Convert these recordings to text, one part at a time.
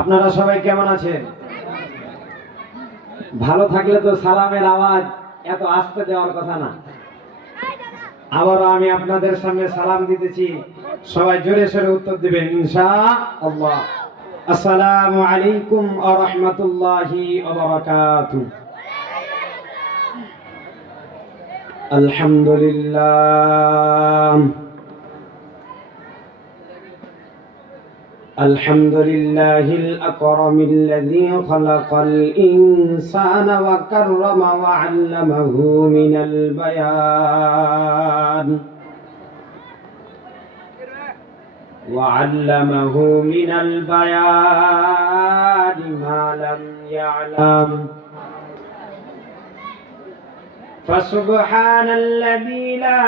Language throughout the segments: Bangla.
আপনারা সবাই কেমন আছেন? ভালো থাকলে তো সালামের আওয়াজ এত আস্তে দেওয়ার কথা না। আবারও আমি আপনাদের সামনে সালাম দিতেছি, সবাই জোরে সোরে উত্তর দিবেন ইনশাআল্লাহ। আসসালামু আলাইকুম ওয়া রাহমাতুল্লাহি ওয়া বারাকাতুহু। আলহামদুলিল্লাহ الحمد لله الأكرم الذي خلق الإنسان وكرم وعلمه من البيان ما لم يعلم فسبحان الذي لا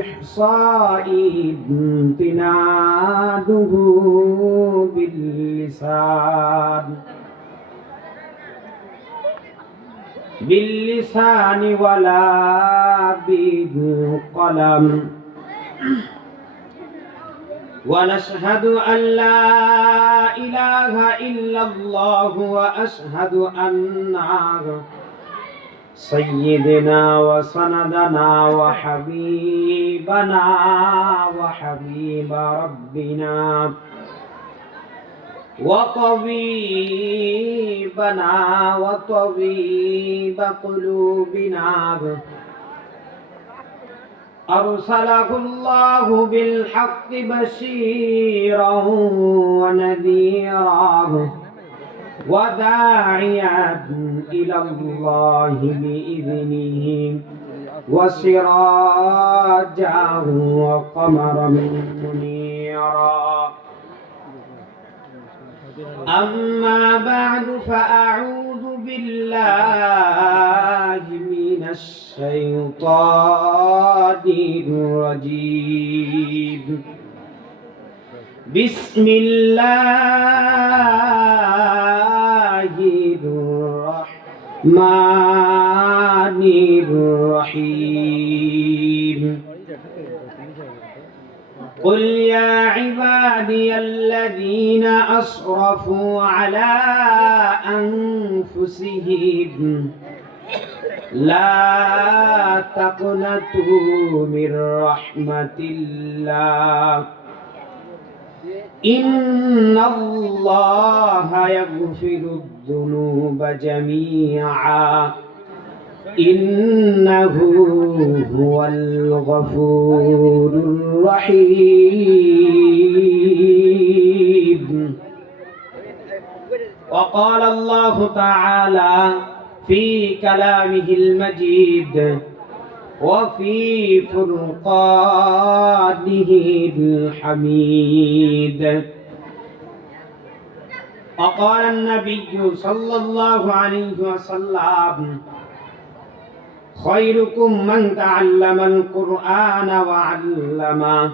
إحصاء امتناده باللسان ولا بالقلم ونشهد أن لا إله إلا الله وأشهد أن سيدنا وسندنا وحبيبنا وحبيب ربنا وطبيبنا وطبيب قلوبنا أرسله الله بالحق بشيرا ونذيرا وداعيا إلى الله بإذنه وسراجا وقمرا منيرا. أما بعد فأعوذ بالله من الشيطان الرجيم. بسم الله الرحمن الرحيم. قل يا عبادي الذين أسرفوا على أنفسهم لا تقنطوا من رحمة الله إن الله يغفر الذنوب جميعا إنه هو الغفور الرحيم. وقال الله تعالى في كلامه المجيد وفي فرقانه الحميد. وقال النبي صلى الله عليه وسلم خيركم من تعلم القرآن وعلمه.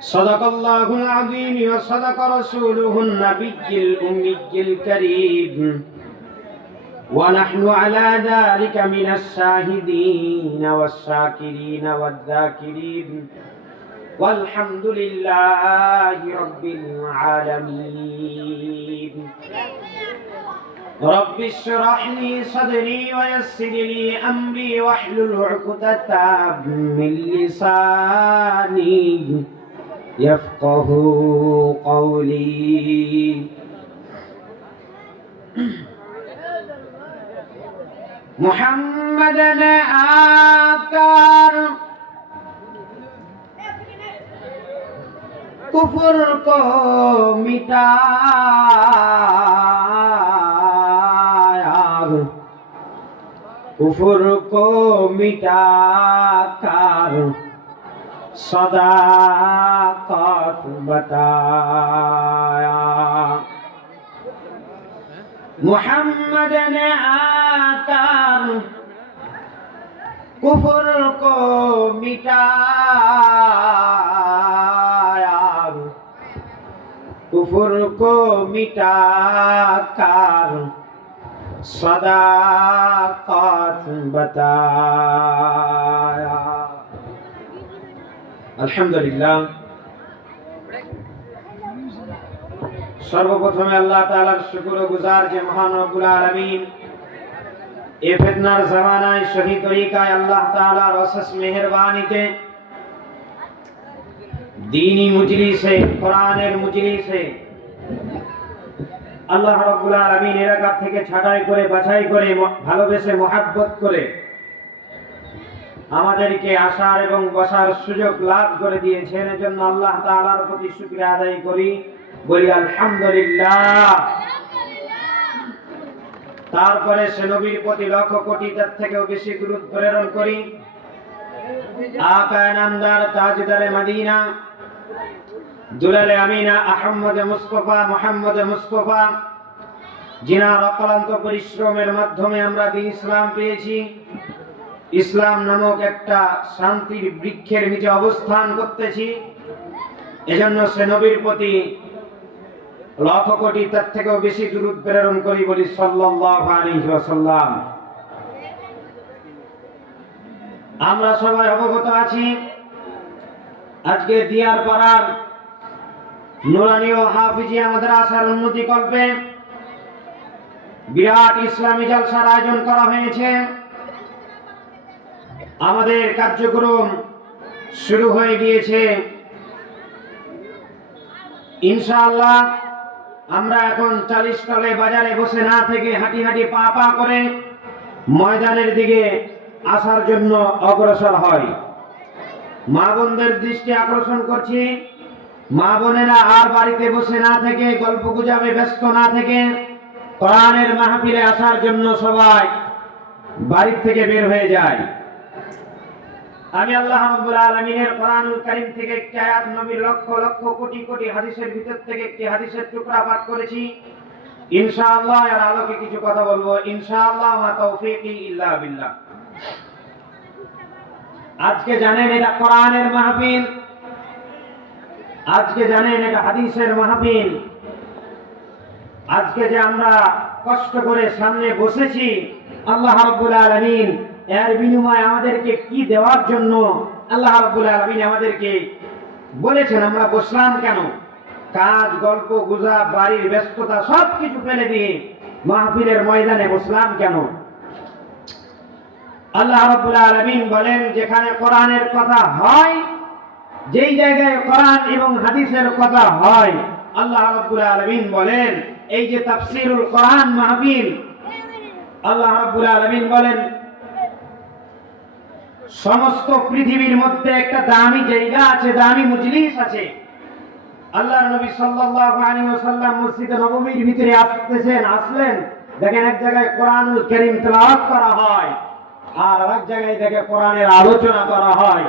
صدق الله العظيم وصدق رسوله النبي الأمي الكريم ونحن على ذلك من الشاهدين والشاكرين والذاكرين والحمد لله رب العالمين. رب اشرح لي صدري ويسر لي أمري واحلل عقدة من لساني يفقه قولي. محمد نے آکر کفر کو مٹایا، کفر کو مٹا کر صداقت بتایا. محمد نے آکر کفر کو مٹایا، کفر کو مٹا کر सदाकत बताया। अल्हम्दुलिल्लाह, सर्वप्रथमे अल्लाह ताआलार शुक्र गुजार जे महान रब्बुल आलामीन ए फितनार जमानाय सही तरीकाय अल्लाह ताआलार अशेष मेहरबानीते दीनी मजलिसे कुरानेर मजलिसे আল্লাহ রাব্বুল আলামিন এলাকা থেকে ছাঁটাই করে বাছাই করে ভালোবেসে মহব্বত করে আমাদেরকে আসার এবং বসার সুযোগ লাভ করে দিয়েছেন। এজন্য আল্লাহ তাআলার প্রতি শুকরিয়া আদায় করি, বলি আলহামদুলিল্লাহ। তারপরে সে নবীর প্রতি লক্ষ কোটি তার থেকেও বেশি দরুদ প্রেরণ করি আকায়ে নামদার তাজদারে মদিনা দুলালে আমিনা আহমদ মুস্তাফা মুহাম্মদ মুস্তাফা, যিনার অক্লান্ত পরিশ্রমের মাধ্যমে আমরা দ্বীন ইসলাম পেয়েছি, ইসলাম নামক একটা শান্তির বৃক্ষের নিচে অবস্থান করতেছি। এজন্য সে নবীর প্রতি লক্ষ কোটি তার থেকেও বেশি দরুদ প্রেরণ করি, বলি সাল্লাল্লাহু আলাইহি ওয়াসাল্লাম। আমরা সবাই অবগত আছি আজকে দিয়ার পাড়ার নুরানি ও হাফিজিয়া মাদ্রাসার উন্নতি কল্পে বিরাট ইসলামী জলসার আয়োজন করা হয়েছে। আমাদের কার্যক্রম শুরু হয়ে গিয়েছে ইনশাআল্লাহ। আমরা এখন 40 তলে বাজারে বসে না থেকে হাঁটি হাঁটি পা পা করে ময়দানের দিকে আসার জন্য অগ্রসর হয়। মা বোনদের দৃষ্টি আকর্ষণ করছি, মা বোনেরা আর বাড়িতে বসে না থেকে গল্প গুজবে ব্যস্ত না থেকে কোরআনের মাহফিলে আসার জন্য সবাই বাড়ি থেকে বের হয়ে যায়। আমি আল্লাহ রাব্বুল আলামিনের কোরআনুল কারীম থেকে একটি আয়াত, নবীর লক্ষ লক্ষ কোটি কোটি হাদিসের ভিতর থেকে একটি হাদিসের টুকরা পাঠ করেছি। ইনশাআল্লাহ এর আলোকে কিছু কথা বলবো। ইনশাআল্লাহ মা তাওফীকি ইল্লা বিল্লাহ। আজকে জানেন এটা কোরআনের মাহফিল, আজকে জানেন এটা হাদিসের মাহফিল। আজকে যে আমরা কষ্ট করে সামনে বসেছি, আল্লাহ রাব্বুল আলামিন এর বিনিময়ে আমাদেরকে কি দেওয়ার জন্য আল্লাহ রাব্বুল আলামিন আমাদেরকে বলেছেন আমরা বসলাম কেন? কাজ, গল্প গুজব, বাড়ির ব্যস্ততা সবকিছু ফেলে দিয়ে মাহফিলের ময়দানে বসলাম কেন? আল্লাহ রাব্বুল আলামিন বলেন, যেখানে কোরআনের কথা হয়, যেই জায়গায় কোরআন এবং হাদিসের কথা হয়, আল্লাহ রাব্বুল আলামিন বলেন এই যে তাফসীরুল কোরআন মাহফিল, আল্লাহ রাব্বুল আলামিন বলেন সমস্ত পৃথিবীর মধ্যে একটা দামি জায়গা আছে, দামি মজলিস আছে। আল্লাহর নবী সাল্লাল্লাহু আলাইহি ওয়াসাল্লাম মসজিদে নববীর ভিতরে আসলেন, দেখেন এক জায়গায় কোরআনুল কারীম তেলাওয়াত করা হয় আর আরেক জায়গায় দেখে কোরআনের আলোচনা করা হয়।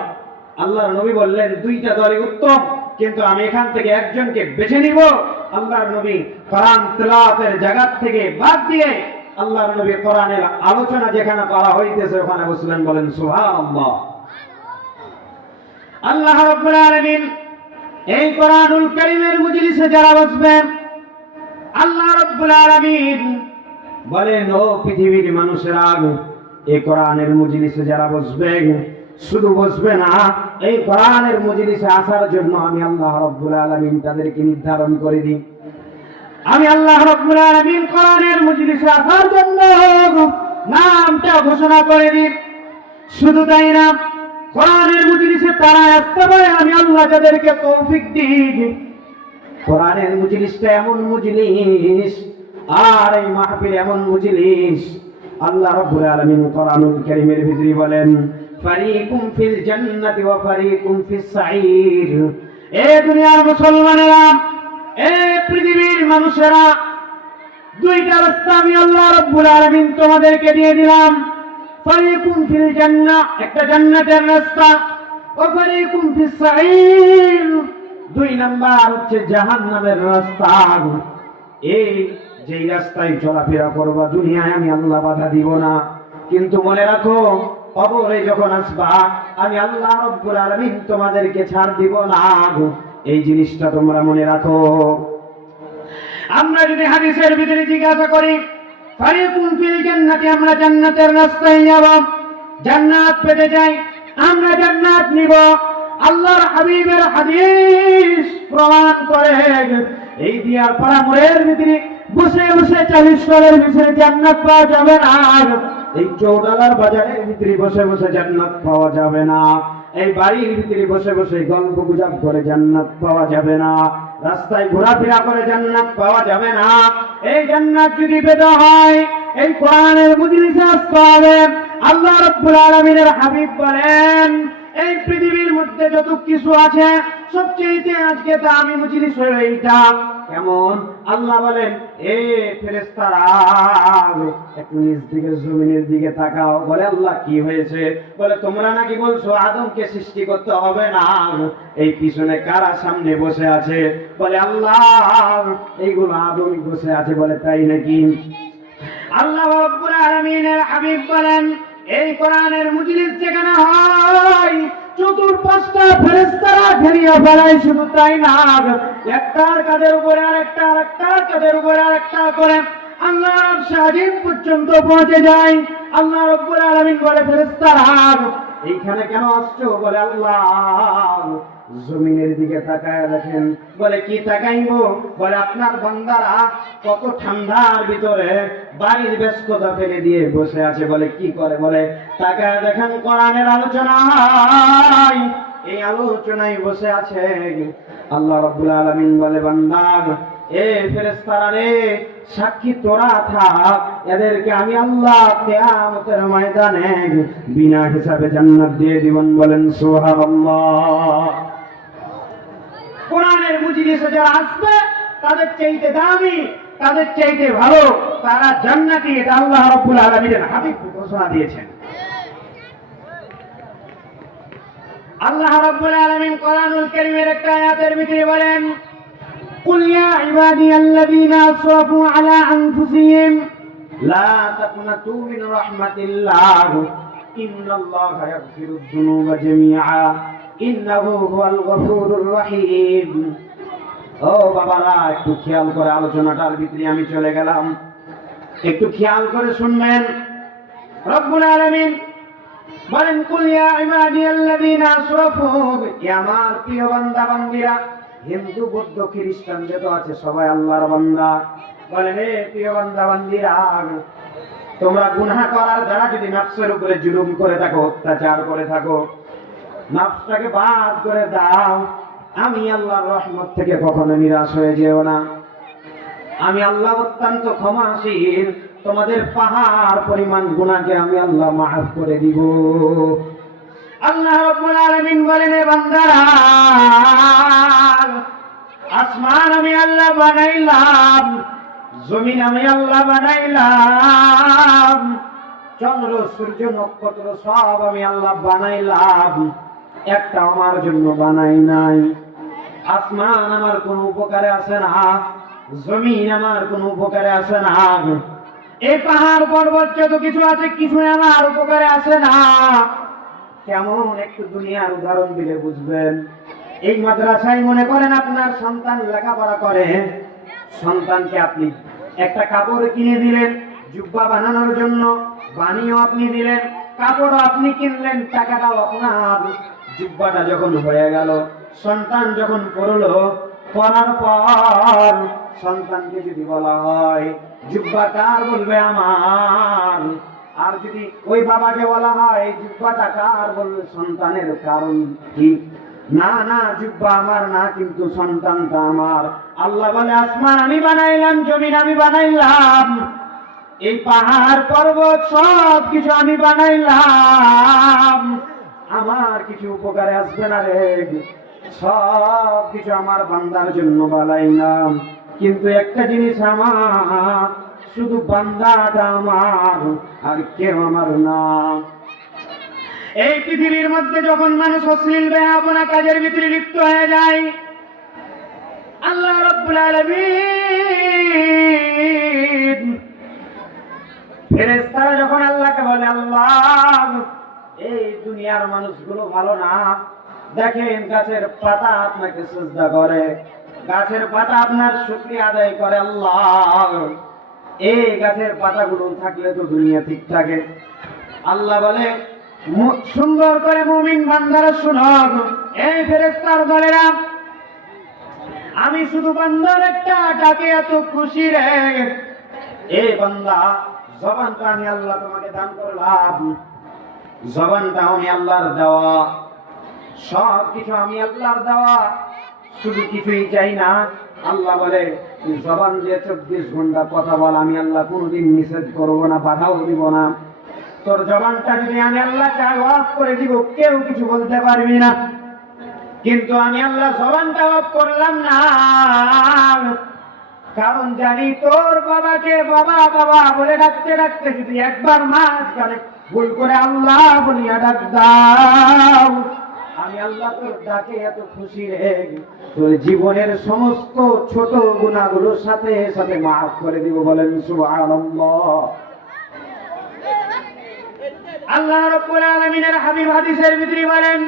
আল্লাহর নবী বললেন দুইটা দলই উত্তম, কিন্তু আমি এখান থেকে একজনকে বেছে নিব। আল্লাহর নবী কোরআন তেলাওয়াতের জায়গা থেকে বাদ দিয়ে আল্লাহর নবী কোরআনের আলোচনা যেখানে করা হইতেছে ওখানে বসলেন। বলেন সুবহানাল্লাহ। আল্লাহ রাব্বুল আলামিন এই কোরআনুল কারীমের মজলিসে যারা বসবেন, আল্লাহ রাব্বুল আলামিন বলেন ও পৃথিবীর মানুষেরা, এই কোরআনের মজলিসে যারা বসবেন, শুধু বসবে না, এই কোরআনের মজলিসে আসার জন্য আমি আল্লাহ রাব্বুল আলামিন তাদেরকে নির্ধারণ করে দিই। আমি আল্লাহ রাব্বুল আলামিন কোরআনের মজলিসে আসার জন্য নামটা ঘোষণা করে দিই। শুধু তাই না, কোরআনের মজলিসে তারা আসতে পারে আমি আল্লাহ যাদেরকে তৌফিক দিই। কোরআনের মজলিসটা এমন মজলিস আর এই মাহফিল এমন মজলিস, আল্লাহ রাব্বুল আলামিন কোরআনুল কারীমের ভিতরে বলেন ফারিকুম ফিল জান্নাতি ওয়া ফারিকুম ফিস সাঈর। এ দুনিয়ার মুসলমানেরা, এ পৃথিবীর মানুষেরা, দুইটা রাস্তা আমি আল্লাহ রাব্বুল আলামিন তোমাদেরকে দিয়ে দিলাম। ফারিকুম ফিল জান্নাহ, একটা জান্নাতের রাস্তা, ওয়া ফারিকুম ফিস সাঈর, দুই নাম্বার হচ্ছে জাহান্নামের রাস্তা। এই যেই রাস্তায় চলাফেরা করবা দুনিয়ায় আমি আল্লাহ বাধা দিব না, কিন্তু মনে রাখো কবরে যখন আসবা আমি আল্লাহ রাব্বুল আলামিন তোমাদেরকে ছাড় দিব না। এই জিনিসটা তোমরা মনে রাখো। আমরা যদি হাদিসের ভিতরে জিজ্ঞাসা করি ফারিকুন ফিল জান্নাতি, আমরা জান্নাতের রাস্তায় যাব, জান্নাত পেতে চাই, আমরা জান্নাত নিব। আল্লাহর হাবিবের হাদিস প্রমাণ করে এই দিয়ার পাড়া মোড়ের ভিতরে বসে বসে 40 তলের ভিতরে জান্নাত পাওয়া যাবে না, এই চৌডালার বাজারের ভিতরে বসে বসে জান্নাত পাওয়া যাবে না, এই বাড়ির ভিতরে বসে বসে গল্প গুজব করে জান্নাত পাওয়া যাবে না, রাস্তায় ঘোরাফেরা করে জান্নাত পাওয়া যাবে না। এই জান্নাত যদি পেতে হয় এই কোরআনের মজলিসে আসতে হবে। আল্লাহ রাব্বুল আলামিনের হাবিব বলেন এই পৃথিবীর মধ্যে যত কিছু আছে সবচেয়ে আজকে দামি মজলিস হলো এইটা। কেমন? আল্লাহ বলেন এ ফেরেশতারা একটু নিজ দিকে জমিনের দিকে তাকাও। বলে আল্লাহ কি হয়েছে? বলে তোমরা নাকি বলছো আদমকে সৃষ্টি করতে হবে না, এই পিছনে কারা সামনে বসে আছে? বলে আল্লাহ এইগুলো আদমই বসে আছে। বলে তাই নাকি? আল্লাহ রাব্বুল আলামিনের হাবিব বলেন এই কোরআনের মজলিস যেখানে হয় চতুর্পাশটা ফেরেশতারা ঘেরিয়ে বেড়ায়। শুধু তাই না, একটার কাঁধের উপরে আরেকটা, আরেকটার কাঁধের উপরে আরেকটা করে আল্লাহ আরশ আজিম পর্যন্ত পৌঁছে যায়। আল্লাহ রাব্বুল আলামিন বলে ফেরেশতারা এইখানে কেন আসছো? বলে আল্লাহ জমিনের দিকে তাকায় দেখেন। বলে কি তাকাইবো? বলে আপনার বান্দারা কত ঠান্ডার ভিতরে বাড়ির ব্যস্ততা ফেলে দিয়ে বসে আছে। বলে কি করে? বলে তাকায় দেখেন কোরআনের আলোচনা, এই আলোচনায় বসে আছে। আল্লাহ রাব্বুল আলামিন বলে বান্দা এ ফেরেশতারা রে সাক্ষী তোরা থাক, এদেরকে আমি আল্লাহ কিয়ামতের ময়দানে বিনা হিসাবে জান্নাত দিয়ে দিবেন। বলেন সুবহানাল্লাহ। কোরআনের মজলিসে যারা আসবে তাদের চাইতে দামি, তাদের চাইতে ভালো, তারা জান্নাতি। এটা আল্লাহ রাব্বুল আলামিনের হাবিব ঘোষণা দিয়েছেন। আল্লাহ রাব্বুল আলামিন কোরআনুল কারীমের একটা আয়াতের ভিতরে বলেন কুল ইয়া ইবাদিয়াল্লাযীনা আসরাফু আলা আনফুসিহিম লা তাকনাতু মিন রাহমাতিল্লাহ ইন্নাল্লাহা ইয়াগফিরুদ যুনুবা জামিআ ইন্নাহু হুয়াল গফুরুর রহিম। ও বাবারা একটু খেয়াল করে আলোচনাটার ভিতরে আমি চলে গেলাম, একটু খেয়াল করে শুনবেন। রব্বুল আলামিন বলেন কুল ইয়া ইবাদিয়াল্লাযীনা আসরাফু, আমার প্রিয় বান্দা বান্দীরা, হিন্দু বৌদ্ধ খ্রিস্টান যত আছে সবাই আল্লাহর বান্দা। বলেন হে প্রিয় বান্দা বান্দীরা, তোমরা গুনাহ করার দ্বারা যদি নফসের উপরে জুলুম করে থাকো, অত্যাচার করে থাকো, নফসটাকে বাদ করে দাও। আমি আল্লাহর রহমত থেকে কখনো নিরাশ হয়ে যেও না। আমি আল্লাহ অত্যন্ত ক্ষমাশীল, তোমাদের পাহাড় পরিমাণ গুনাহকে আমি আল্লাহ মাফ করে দিব। আল্লাহ রাব্বুল আলামিন বলেন হে বান্দারা, আসমান আমি আল্লাহ বানাইলাম, জমিন আমি আল্লাহ বানাইলাম, চন্দ্র সূর্য নক্ষত্র সব আমি আল্লাহ বানাইলাম, একটা আমার জন্য বানাই নাই। আসমান আমার কোনো উপকারে আসে না, জমিন আমার কোনো উপকারে আসে না, এই পাহাড় পর্বত যত কিছু আছে কিছু আমার উপকারে আসে না। কেমন? একটু দুনিয়ার উদাহরণ দিলে বুঝবেন। এই মাদ্রাসায় মনে করেন আপনার সন্তান লেখাপড়া করে, সন্তানকে আপনি একটা কাপড় কিনে দিলেন জুব্বা বানানোর জন্য, বানিয়েও আপনি দিলেন, কাপড়ও আপনি কিনলেন, টাকাটাও আপনার। জুব্বাটা যখন হয়ে গেল, সন্তান যখন পরলো, পরার পর সন্তানকে যদি বলা হয় জুব্বা কার? বলবে আমার। আর যদি ওই বাবাকে বলা হয় জুব্বাটা কার? বলবে সন্তানের। কারণ কি? না না, জুব্বা আমার না, কিন্তু সন্তানটা আমার। আল্লাহ বলে আসমান আমি বানাইলাম, জমিন আমি বানাইলাম, এই পাহাড় পর্বত সব কিছু আমি বানাইলাম, আমার কিছু উপকারে আসবে না রে, সব কিছু আমার বান্দার জন্য বানাইলাম। কিন্তু একটা জিনিস আমার, শুধু বান্দাটা আমার, আর কেউ আমার না। এই পৃথিবীর মধ্যে যখন মানুষ অশ্লীল বেহাপনা কাজের ভিতরে লিপ্ত হয়ে যায়, আল্লাহ রাব্বুল আলামিন ফেরেশতারা যখন আল্লাহকে বলে আল্লাহ এই দুনিয়ার মানুষগুলো ভালো না, দেখেন গাছের পাতা আপনাকে সিজদা করে, গাছের পাতা আপনার শুকরিয়া আদায় করে, আল্লাহ এই গাছের পাতাগুলো থাকলে তো দুনিয়া ঠিক থাকে। আল্লাহ বলে সুন্দর করে মুমিন বান্দারা শুনো, এই ফেরেশতার দলেরা, আমি শুধু বান্দার একটা ডাকে এত খুশি রে। এই বান্দা, জবানটা আমি আল্লাহ তোমাকে দান করলাম, জবানটা আমি আল্লাহর দেওয়া, সব কিছু আমি আল্লাহর দেওয়া, শুধু কিছুই চাই না। আল্লাহ বলে জবান দিয়ে 24 ঘন্টা কথা বল, আমি আল্লাহ কোনোদিন নিষেধ করবো না, বাধাও দিব না। তোর জবানটা যদি আমি আল্লাহ চাই অফ করে দিব, কেউ কিছু বলতে পারবি না। কিন্তু আমি আল্লাহ জবানটা অফ করলাম না, কারণ জানি তোর বাবাকে বাবা বাবা বলে ডাকতে ডাকতে যদি একবার মাঝখানে ভুল করে আল্লাহ বলিয়া ডাক দাও, আমি আল্লাহ তোর ডাকে এত খুশি রে, তোর জীবনের সমস্ত ছোট গুনাহগুলোর সাথে সাথে মাফ করে দিব। বলেন সুবহানাল্লাহ। আল্লাহ রাব্বুল আলামিনের হাবিব হাদিসের ভিতরে বলেন,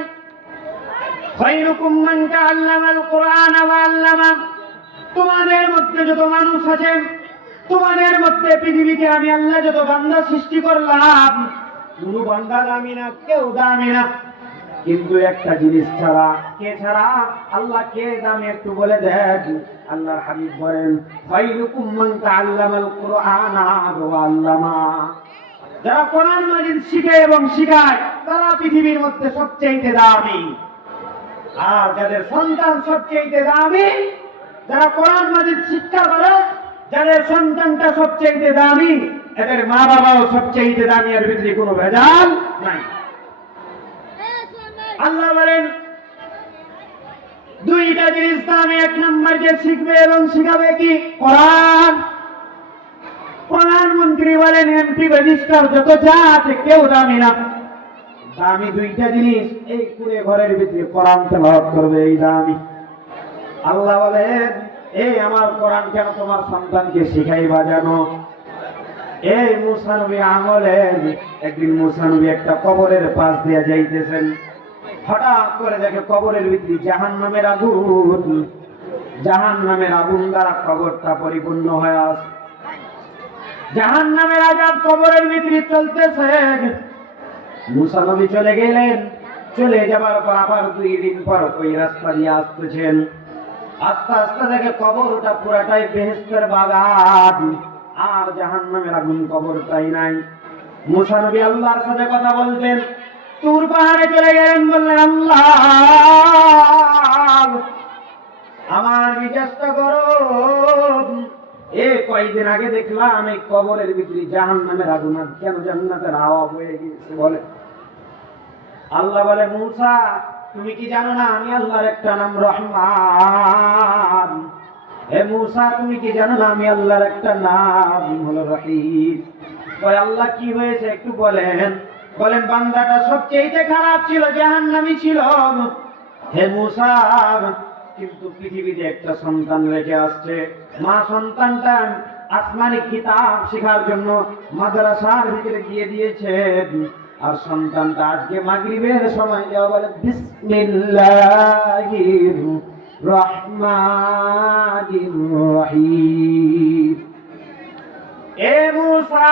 খায়রুকুম মান তাআল্লামাল কুরআন ওয়া আল্লামা। তোমাদের মধ্যে যত মানুষ আছে, তোমাদের মধ্যে পৃথিবীতে আমি আল্লাহ যত বান্দা সৃষ্টি করলাম, কোন বান্দা দামি না, কেউ দামি না, কিন্তু একটা জিনিস ছাড়া। কে ছাড়া? আল্লাহ কে দামি একটু বলে দেন। আল্লাহর হাবিব বলেন, খায়রুকুম মান তাআল্লামাল কুরআন ওয়া আল্লামা। যারা কোরআন মাজিদ শিখে এবং শিখায়, তারা পৃথিবীর মধ্যে সবচেয়ে দামি। আর যাদের সন্তান সবচেয়ে দামি, যারা কোরআন মাজিদ শিক্ষা করে, যাদের সন্তানটা সবচেয়ে দামি, এদের মা বাবাও সবচেয়ে দামি, এর ভিতরে কোনো ভেজাল নাই। আল্লাহ বলেন দুইটা জিনিস দামি। এক নম্বর যে শিখবে এবং শিখাবে কি? কোরআন। প্রধানমন্ত্রী বলেন, এমপি, মিনিস্টার, যত যা আছে, কেউ দামি না। দামি দুইটা জিনিস, এই কুড়ে ঘরের ভিতরে কোরআন তেলাওয়াত করবে, এই দামি। আল্লাহ বলেন, এই আমার কোরআন কেন তোমার সন্তানকে শিখাইবা জানো? এই মুসা নবী আমলে একদিন মুসা নবী একটা কবরের পাশ দিয়ে যাইতেছেন, হঠাৎ করে দেখে কবরের ভিতরে জাহান্নামের আগুন, জাহান্নামের আগুন দ্বারা কবরটা পরিপূর্ণ হয়ে আছে। জাহান্নামের আযাব কবরের ভিতরে চলতেছে। মুসা নবী চলে গেলেন, চলে যাবার পর আবার 2 দিন পর ওই রাস্তা দিয়ে আসতেছেন। আস্তে আস্তে দেখে কবরটা পুরাটাই বেহেশতের বাগান, আর জাহান্নামের আগুন কবরটাই নাই। মুসা নবী আল্লাহর সাথে কথা বলতেন, তুর পাহাড়ে চলে গেলেন, বললেন, আল্লাহ আমার মেজাজটা গরম। কয়েকদিন আগে দেখলাম এই কবরের ভিতরে জাহান্নামের আগুন, আর কেন জান্নাতের হাওয়া বয়ে গিয়েছে বলে। আল্লাহ বলে, মুসা তুমি কি জানো না আমি আল্লাহর একটা নাম রহমান? হে মুসা তুমি কি জানো না আমি আল্লাহর একটা নাম হলো রহিম? বলে, আল্লাহ কি হয়েছে একটু বলেন। বলেন, বান্দাটা সবচেয়ে খারাপ ছিল, জাহান্নামী ছিল। হে মুসা, কিন্তু পৃথিবীতে একটা সন্তান রেখে আসছে। মা সন্তানটা আসমানি কিতাব শেখার জন্য মাদ্রাসার ভিতরে গিয়ে দিয়েছে, আর সন্তানটা আজকে মাগরিবের সময় যাওয়া বলে বিসমিল্লাহির রহমানির রহিম। এ মুসা,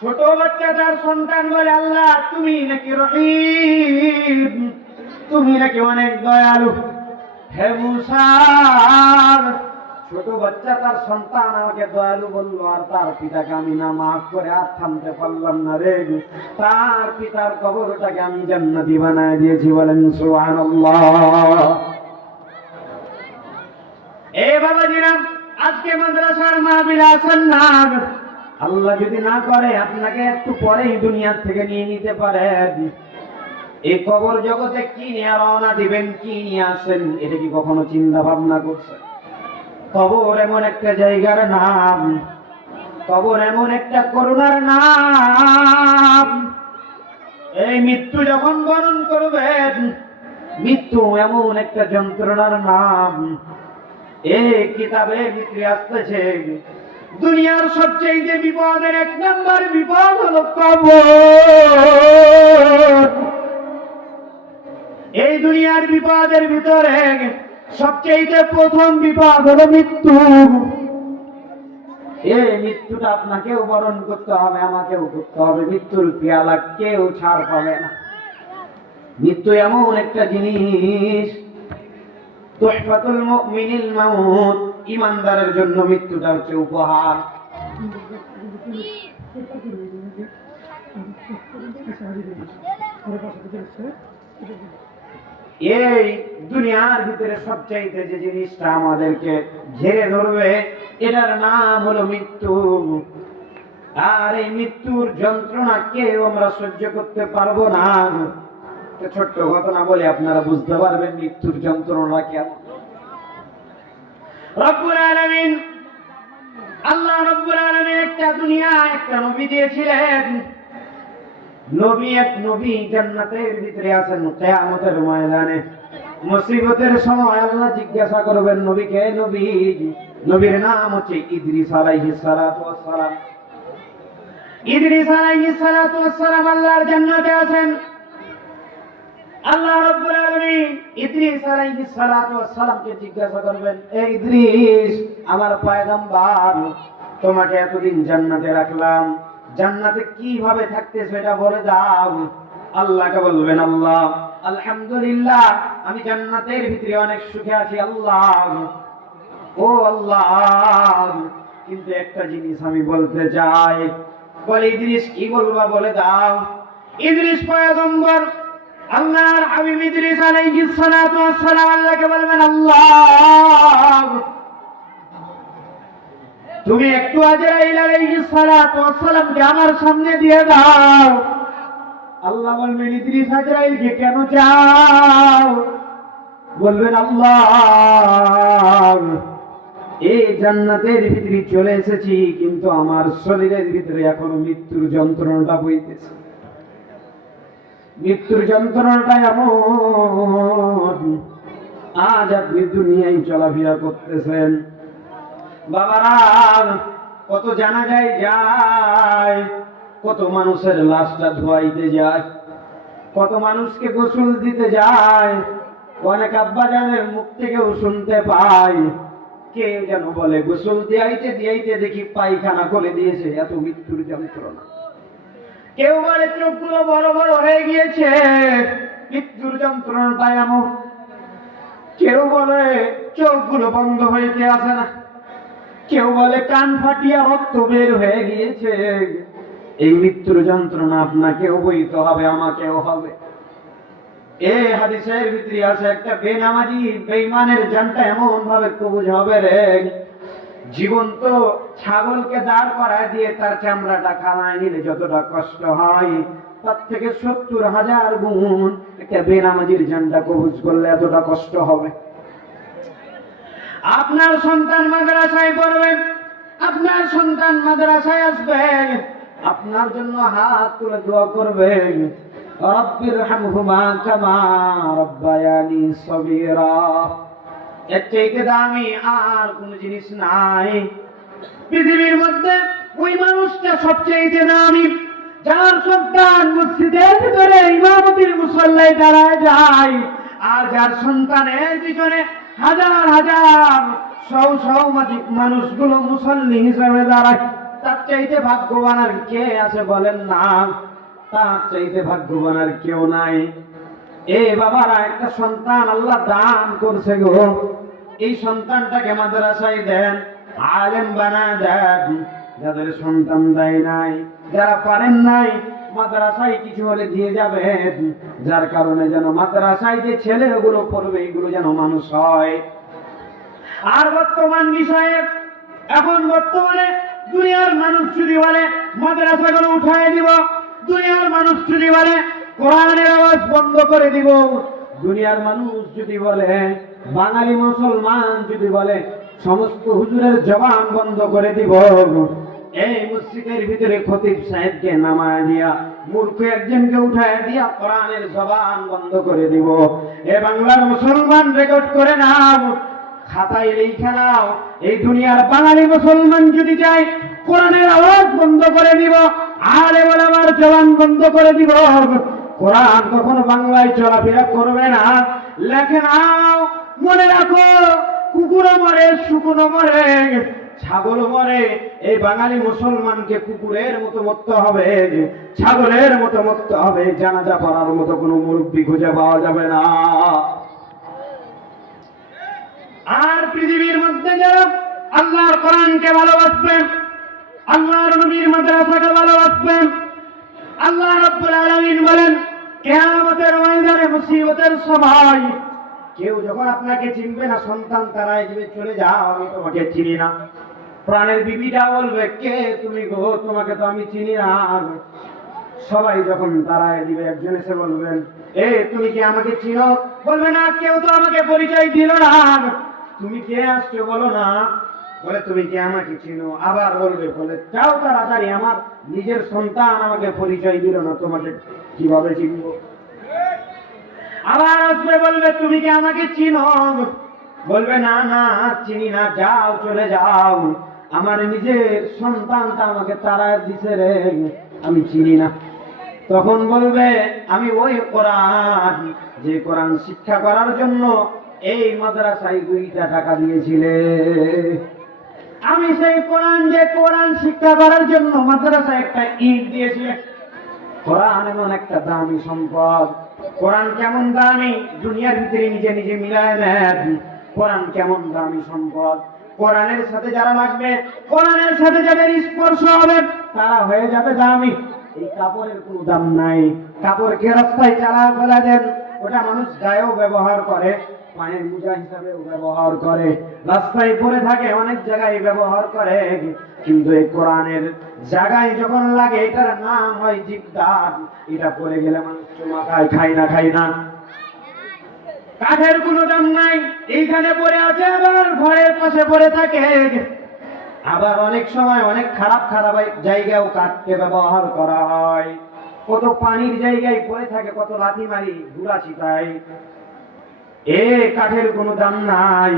ছোট বাচ্চা তার সন্তান বলে, আল্লাহ তুমি নাকি রহিম, তুমি নাকি অনেক দয়ালু। হে মুসা, ছোট বাচ্চা তার সন্তান আমাকে দয়ালু বললো, আর তার পিতাকে আমি না মাফ করে আর থামতে পারলাম না রে। তার পিতার কবরটাকে আমি জান্নাতি বানায় দিয়েছি। বলেন সুবহানাল্লাহ। এ বাবাজিরা, আজকে মাদ্রাসার মাহফিল আছেন না, আল্লাহ যদি না করে আপনাকে একটু পরেই দুনিয়ার থেকে নিয়ে নিতে পারে। এই কবর জগতে কি নিয়ে রওনা দিবেন, কি নিয়ে আসেন, এটা কি কখনো চিন্তা ভাবনা করছেন? কবর এমন একটা জায়গার নাম, কবর এমন একটা করুণার নাম। এই মৃত্যু যখন বরণ করবেন, মৃত্যু এমন একটা যন্ত্রণার নাম। এই কিতাবে ভিতরে আসতেছে দুনিয়ার সবচেয়ে বিপদের 1 নম্বর বিপদ হলো কবর। এই দুনিয়ার বিপদের ভিতরে সবচেয়ে প্রথম বিপদ হলো মৃত্যু। এই মৃত্যুটা আপনাকেও বরণ করতে হবে, আমাকেও করতে হবে। মৃত্যুর পেয়ালা কেউ ছাড় পাবে না। মৃত্যু এমন একটা জিনিস, তুহফাতুল মুমিনিল মাউত, ঈমানদারের জন্য মৃত্যুটা হচ্ছে উপহার। এই দুনিয়ার ভিতরে সবচাইতে যে জিনিসটা আমাদেরকে ঘিরে ধরবে, এটার নাম হলো মৃত্যু। আর এই মৃত্যুর যন্ত্রণা কেউ আমরা সহ্য করতে পারবো না। একটা ছোট্ট ঘটনা বলে আপনারা বুঝতে পারবেন মৃত্যুর যন্ত্রণা কেমন। রব্বুল আলামিন, আল্লাহ রব্বুল আলামিন একটা দুনিয়ায় একটা নবী দিয়েছিলেন। এক নবী জান্নাতের ভিতরে আছেন। কিয়ামতের ময়দানে মুসিবতের সময় আল্লাহ জিজ্ঞাসা করবেন নবীকে, নবীর নাম হচ্ছে ইদ্রিস আলাইহিস সালাতু ওয়াস সালাম। ইদ্রিস আলাইহিস সালাতু ওয়াস সালাম আল্লাহর জান্নাতে আছেন। আল্লাহ রাব্বুল আলামিন ইদ্রিস আলাইহিস সালাতু ওয়াস সালামকে জিজ্ঞাসা করবেন, এই ইদ্রিস, আমার পয়গম্বর, তোমাকে এতদিন জান্নাতে রাখলাম, জান্নাতে কিভাবে থাকতে সেটা বলে দাও। আল্লাহকে বলবেন, আল্লাহ আলহামদুলিল্লাহ, আমি জান্নাতের ভিতরে অনেক সুখে আছি আল্লাহ। ও আল্লাহ, কিন্তু একটা জিনিস আমি বলতে চাই। বলে, ইদ্রিস কি বলবা বলে দাও। ইদ্রিস পয়গম্বর আল্লাহর হাবিব ইদ্রিস আলাইহিস সালাতু ওয়াস সালাম আল্লাহকে বলবেন, আল্লাহ, তুমি একটু আজরাইল আলাইহিস সালাতু ওয়াস সালামকে আমার সামনে দিয়ে দাও। আল্লাহ বলবেন, ইদ্রিস আজরাইলকে কেন চাও? বলবেন, আল্লাহ, এই জান্নাতের ভিতরে চলে এসেছি, কিন্তু আমার শরীরের ভিতরে এখনো মৃত্যুর যন্ত্রণাটা বইতেছে। মৃত্যুর যন্ত্রণাটা এমন, আজ আপনি দুনিয়ায় চলাফেরা করতেছেন, বাবারা, কত জানাজায় যায়, কত মানুষের লাশটা ধোয়াইতে যায়, কত মানুষকে গোসল দিতে যায়। অনেক আব্বাজানের মুখ থেকেও শুনতে পাই, কে যেন বলে গোসল দিয়াইতে দিয়াইতে দেখি পায়খানা করে দিয়েছে, এত মৃত্যুর যন্ত্রণা। কেউ বলে চোখগুলো বড় বড় হয়ে গিয়েছে, মৃত্যুর যন্ত্রণাটা এমন। কেউ বলে চোখগুলো বন্ধ হইতে আসে না, কেউ বলে কান ফাটিয়া রক্ত বের হয়ে গিয়েছে। এই মৃত্যুর যন্ত্রণা আপনাকেও বইতে হবে, আমাকেও হবে। এই হাদিসের ভিতরে আছে, একটা বেনামাজি বেঈমানের জানটা এমন ভাবে কবজ হবে রে, জীবন্ত ছাগলকে দাঁড় করায় দিয়ে তার চামড়াটা খাওয়ায় নিলে যতটা কষ্ট হয়, তার থেকে 70,000 গুণ একটা বেনামাজির জানটা কবজ করলে এতটা কষ্ট হবে। আপনার সন্তান মাদ্রাসায় পড়বে, আপনার সন্তান মাদ্রাসায় আসবে, আপনার জন্য হাত তুলে দোয়া করবে, রব্বিরহামহুমা কামা রাব্বায়ানি সগীরা। এর চাইতে দামি আর কোন জিনিস নাই পৃথিবীর মধ্যে। ওই মানুষটা সবচেয়ে দামি, যার সন্তান মসজিদের ভিতরে ইমামতির মুসল্লায় দাঁড়ায় যায়, আর যার সন্তানের পিছনে হাজার হাজার শও শও মানুষগুলো মুসল্লি হিসেবে দাঁড়ায়। তার চাইতে ভাগ্যবান আর কে আছে বলেন না? তার চাইতে ভাগ্যবান আর কেউ নাই। এ বাবারা, একটা সন্তান আল্লাহ দান করছে গো, এই সন্তানটাকে মাদ্রাসায় দেন, আলেম বানায় দেন। যাদের সন্তান দেয় নাই, যারা পারেন নাই, মাদ্রাসায় কিছু হলে দিয়ে যাবেন, যার কারণে যেন মাদ্রাসায় যে ছেলেগুলো পড়বে এগুলো যেন মানুষ হয়। আর বর্তমান বিষয়ে, এখন বর্তমানে দুনিয়ার মানুষ যদি বলে মাদ্রাসাগুলো উঠায় দিব, দুনিয়ার মানুষ যদি বলে কোরআনের আওয়াজ বন্ধ করে দিব, দুনিয়ার মানুষ যদি বলে, বাঙালি মুসলমান যদি বলে সমস্ত হুজুরের জবান বন্ধ করে দিব, এই মসজিদের ভিতরে খতিব সাহেবকে নামায় দিয়া মূর্খ একজনকে উঠায় দিয়া কোরআনের জবান বন্ধ করে দিব। এ বাংলার মুসলমান রেকর্ড করে নাও, খাতায় লিখে নাও, এই দুনিয়ার বাঙালি মুসলমান যদি চাই কোরআনের আওয়াজ বন্ধ করে দিব, আরে বলে আমার জবান বন্ধ করে দিব, কোরআন কখনো বাংলায় চলাফেরা করবে না। লেখে নাও, মনে রাখো, কুকুরও মরে শুকুনও মরে, ছাগল মরে, এই বাঙালি মুসলমানকে কুকুরের মতো মরতে হবে, ছাগলের মতো মরতে হবে, জানাজা পড়ার মতো কোনো মুরব্বি খুঁজে পাওয়া যাবে না। আর পৃথিবীর মধ্যে যারা আল্লাহর কোরআনকে ভালোবাসবেন, আল্লাহর নবীর মাদ্রাসাকে ভালোবাসবেন, আল্লাহ রাব্বুল আলামিন বলেন কিয়ামতের ময়দানে মুসিবতের সময় কেউ যখন আপনাকে চিনবে না, সন্তান তারাই দিবে চলে যাও, আমি তোমাকে চিনি না। প্রাণের বিবিটা বলবে কে তুমি গো, তোমাকে তো আমি চিনি না। সবাই যখন তারাই দিবে, একজন এসে বলবেন এ তুমি কি আমাকে চিনো, বলবে না কেউ তো আমাকে পরিচয় দিল না। তুমি কে আসছো বলো না, বলে তুমি কি আমাকে চিনো। আবার বলবে বলে যাও তাড়াতাড়ি, আমার নিজের সন্তান আমাকে পরিচয় দিল না, তোমাকে কিভাবে চিনবো। আবার আসবে বলবে তুমি কি আমাকে চিনো, বলবে না না চিনি না, যাও চলে যাও, আমার নিজের সন্তানটা আমাকে তারা দিছে রে, আমি চিনি না। তখন বলবে আমি ওই কোরআন, যে কোরআন শিক্ষা করার জন্য এই মাদ্রাসায় 2টা টাকা দিয়েছিলে, আমি সেই কোরআন, যে কোরআন শিক্ষা করার জন্য মাদ্রাসায় একটা ইট দিয়েছিলে। কোরআন এমন একটা দামি সম্পদ। কোরআন কেমন দামি, দুনিয়ার ভিতরে নিজে নিজে মিলায় নেন। কোরআন কেমন দামি সম্পদ, কোরআনের সাথে যারা লাগবে, কোরআনের সাথে যাদের স্পর্শ হবে, তারা হয়ে যাবে দামি। এই কাপড়ের কোনো দাম নাই, কাপড়কে রাস্তায় চালা ফেলা দেন, ওটা মানুষ গায়েও ব্যবহার করে, পায়ের মোজা হিসাবেও ব্যবহার করে, রাস্তায় পরে থাকে, অনেক জায়গায় ব্যবহার করে, কিন্তু এই কোরআনের জায়গায় যখন লাগে, এটার নাম হয় জিবদার। এটা পরে গেলে মানুষ চুমা খায়, খায় না খায় না। কাঠের কোনো দাম নাই, এইখানে পড়ে আছে, আবার ঘরের পাশে পড়ে থাকে। আবার অনেক সময় অনেক খারাপ খারাপ জায়গাও কাঠকে ব্যবহার করা হয়, কত পানির জায়গায় পড়ে থাকে, কত লাথি মারি ধুলা ছিটায়। এ কাঠের কোনো দাম নাই,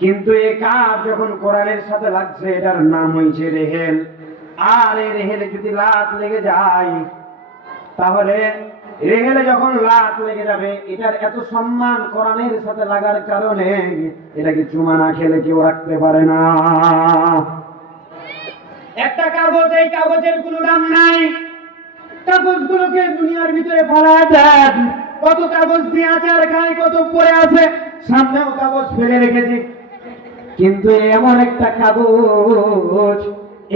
কিন্তু এ কাঠ যখন কোরআনের সাথে লাগছে, এটার নাম হয়েছে রেহেল। আর এই রেহেলে যদি লাত লেগে যায়, তাহলে রেহেলে যখন লাত লেগে যাবে, এটার এত সম্মান কোরআনের সাথে লাগার কারণে এটাকে চুমা না খেলে কেউ রাখতে পারে না। একটা কাগজ, এই কাগজের কোনো দাম নাই, কাগজগুলোকে দুনিয়ার ভিতরে ফেলা দেন, কত কাগজ দিয়ে আচার খায়, কত পড়ে আছে, সামনেও কাগজ ফেলে রেখেছি। কিন্তু এমন একটা কাগজ,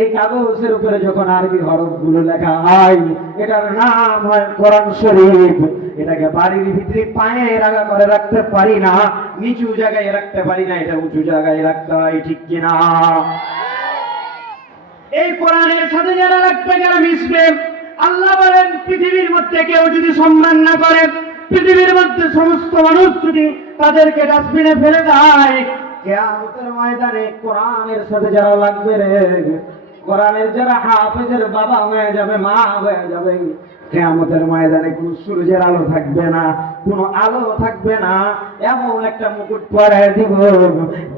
এই কাগজের উপরে যখন আরবি হরফগুলো লেখা হয়, এটার নাম হয় কোরআন শরীফ। এটাকে বাড়ির ভিতরে পায়ের আগা করে রাখতে পারি না, নিচু জায়গায় রাখতে পারি না, এটা উঁচু জায়গায় রাখতে হয়, ঠিক কিনা? এই কোরআনের সাথে যারা রাখবে, যারা মিশবে, আল্লাহ বলেন পৃথিবীর মধ্যে কেউ যদি সম্মান না করে, পৃথিবীর মধ্যে সমস্ত মানুষ যদি তাদেরকে ডাস্টবিনে ফেলে দেয়, কিয়ামতের ময়দানে কোরআনের সাথে যারা লাগবে রে, কোরআনের যারা হাফেজের বাবা হয়ে যাবে, মা হয়ে যাবে, কিয়ামতের ময়দানে কোনো সূর্যের আলো থাকবে না, কোনো আলো থাকবে না, এমন একটা মুকুট পরায় দিব,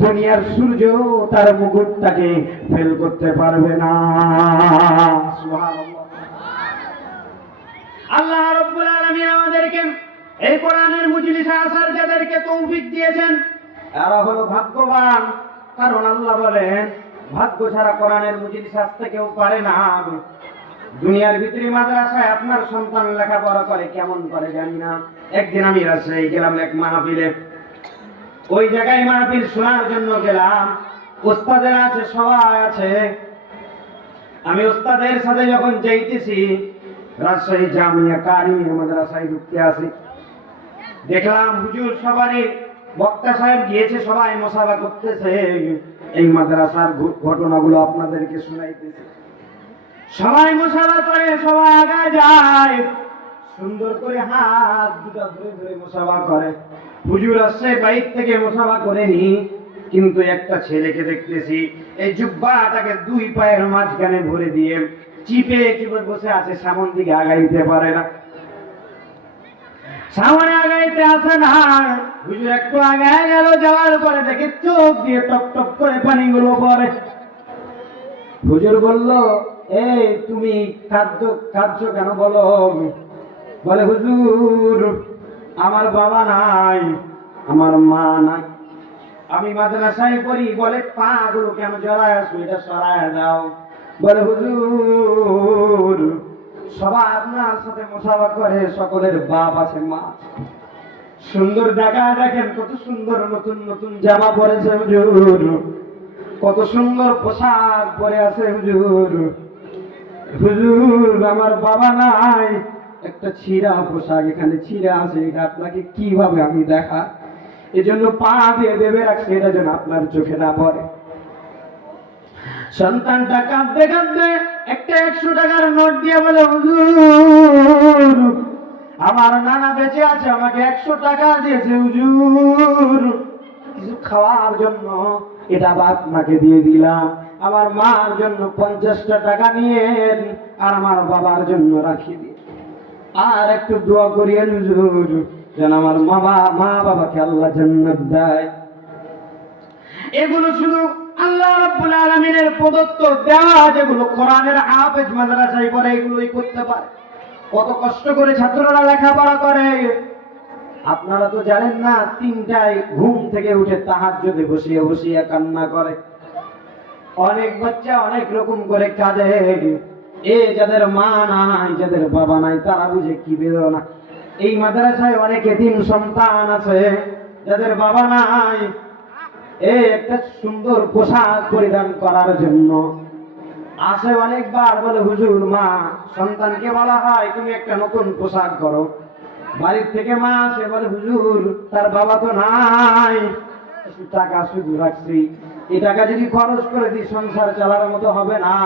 দুনিয়ার সূর্য তার মুকুটটাকে ফেল করতে পারবে না। সুবহানাল্লাহ। আল্লাহ রাব্বুল আলামিন আমাদেরকে এই কোরআনের মজলিসে আসার যাদেরকে তৌফিক দিয়েছেন, এরা হলো ভাগ্যবান। কারণ আল্লাহ বলেন ভাগ্য ছাড়া কোরআনের মজলিসে আসতে কেউ পারে না। দুনিয়ার ভিতরে মাদ্রাসায় আপনার সন্তান লেখাপড়া করে, কেমন করে জানি না। একদিন আমি রাজশাহী গেলাম এক মাহফিলে, ওই জায়গায় মাহফিল শোনার জন্য গেলাম, ওস্তাদের আছে, সবাই আছে। আমি ওস্তাদের সাথে যখন যাইতেছি, রাজশাহী জামিয়া কারিমিয়া মাদ্রাসায় ঢুকতে আসি, দেখলাম হুজুর সবারই বক্তা সাহেব গিয়েছে, সবাই মুসাফা করতেছে, এই মাদ্রাসার ঘটনাগুলো আপনাদেরকে শোনাইতেছে। সবাই মুসাফা করে, সবাই আগায় যায়, সুন্দর করে হাত দুটো ধরে ধরে মুসাফা করে। হুজুর আসছে বাইর থেকে মুসাফা করেনি, কিন্তু একটা ছেলেকে দেখতেছি এই জুব্বাটাকে 2 পায়ের মাঝখানে ভরে দিয়ে চিপে চিপে বসে আছে, সামন দিকে আগাইতে পারে না, সামনে আগাইতে আসে না। হুজুর একটু আগায় গেল, যাওয়ার পরে দেখে চোখ দিয়ে টপ টপ করে পানিগুলো পড়ে। হুজুর বলল এই তুমি কাঁদছো কেন বলো? বলে হুজুর আমার বাবা নাই, আমার মা নাই, আমি মাদ্রাসায় পড়ি, বলে পা গুলো কেন জড়ায় আছো, এটা সরায় দাও। বলে হুজুর সবাই আপনার সাথে মুসাফা করে, সকলের বাপ আছে মা। সুন্দর জায়গা দেখেন, কত সুন্দর নতুন নতুন জামা পরেছে হুজুর, কত সুন্দর পোশাক পরে আছে হুজুর। হুজুর আমার বাবা নাই, একটা ছিঁড়া পোশাক এখানে ছিঁড়া আছে, এটা আপনাকে কিভাবে আমি দেখা, এজন্য পা দিয়ে দেবে রাখছে, এটা যেন আপনার চোখে না পড়ে। সন্তানটা কাঁদতে কাঁদতে একটা 100 টাকার নোট দিয়ে বলে হুজুর আমার নানা বেঁচে আছে, আমাকে 100 টাকা দিয়েছে হুজুর কিছু খাওয়ার জন্য, এটা আপনাকে দিয়ে দিলাম। আমার মার জন্য 50টা টাকা নিয়েন, আর আমার বাবার জন্য রাখি দিন, আর একটু দোয়া করিয়েন হুজুর যেন আমার মা বাবাকে আল্লাহ জান্নাত দেয়। এগুলো শুধু আল্লাহ রাব্বুল আলামিনের প্রদত্ত দেওয়া, যেগুলো কোরআনের হাফেজ মাদ্রাসায় পড়ে এগুলোই করতে পারে। কত কষ্ট করে ছাত্ররা লেখাপড়া করে আপনারা তো জানেন না, 3টায় ঘুম থেকে উঠে তাহাজ্জুদে বসিয়ে বসিয়ে কান্না করে। অনেক বাচ্চা অনেক রকম করে কাঁদে, যাদের মা নাই, যাদের বাবা নাই, তারা বুঝে কি বেদনা। এই মাদ্রাসায় অনেক এতিম সন্তান আছে যাদের বাবা নাই, একটা সুন্দর পোশাক পরিধান করার জন্য আসে অনেকবার, বলে হুজুর মা সন্তানকে বলা হয় তুমি একটা নতুন পোশাক করো, বাড়ির থেকে মা আসে বলে হুজুর তার বাবা তো নাই, কিছু টাকা শুধু রাখছি, এই টাকা যদি খরচ করে দিই সংসার চালার মতো হবে না,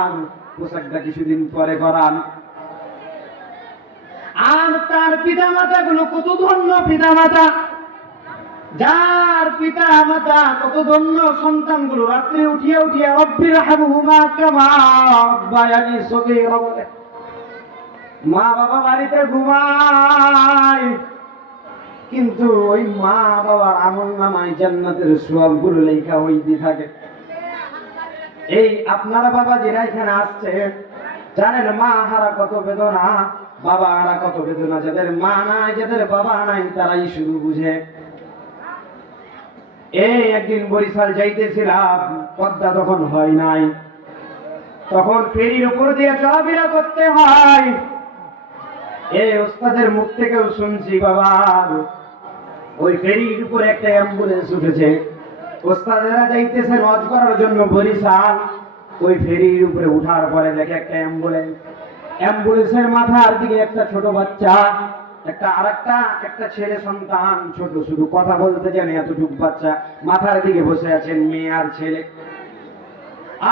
পোশাকটা কিছুদিন পরে করান। আর তার পিতা মাতা গুলো কত ধন্য পিতা মাতা, যার পিতা মাতা কত ধন্য, সন্তানগুলো রাত্রে উঠিয়া উঠিয়া রব্বির হামহুমা কামা রাব্বায়ানি সগীরা বলে, মা বাবা বাড়িতে ঘুমায়, কিন্তু ওই মা বাবার আমলনামায় জান্নাতের সওয়াবগুলো লেখা হইতে থাকে। এই আপনারা বাবা যারা এখানে আসছেন জানেন মা হারা কত বেদনা, বাবা হারা কত বেদনা, যাদের মা নাই যাদের বাবা নাই তারাই শুধু বুঝে। একদিন বরিশাল যাইতেছিলাম, পদ্মা তখন হয় নাই, তখন ফেরির উপর দিয়ে চলাফেরা করতে হয়। ওস্তাদের মুখ থেকেও শুনছি বাবা, ওই ফেরির উপরে একটা অ্যাম্বুলেন্স উঠেছে, ওস্তাদেরা যাইতেছেন হজ করার জন্য বরিশাল, ওই ফেরির উপরে উঠার পরে দেখে একটা অ্যাম্বুলেন্সের মাথার দিকে একটা ছোট বাচ্চা, একটা ছেলে সন্তান, ছোট শুধু কথা বলতে জানে এতটুকু বাচ্চা, মাথার দিকে বসে আছেন মেয়ে আর ছেলে,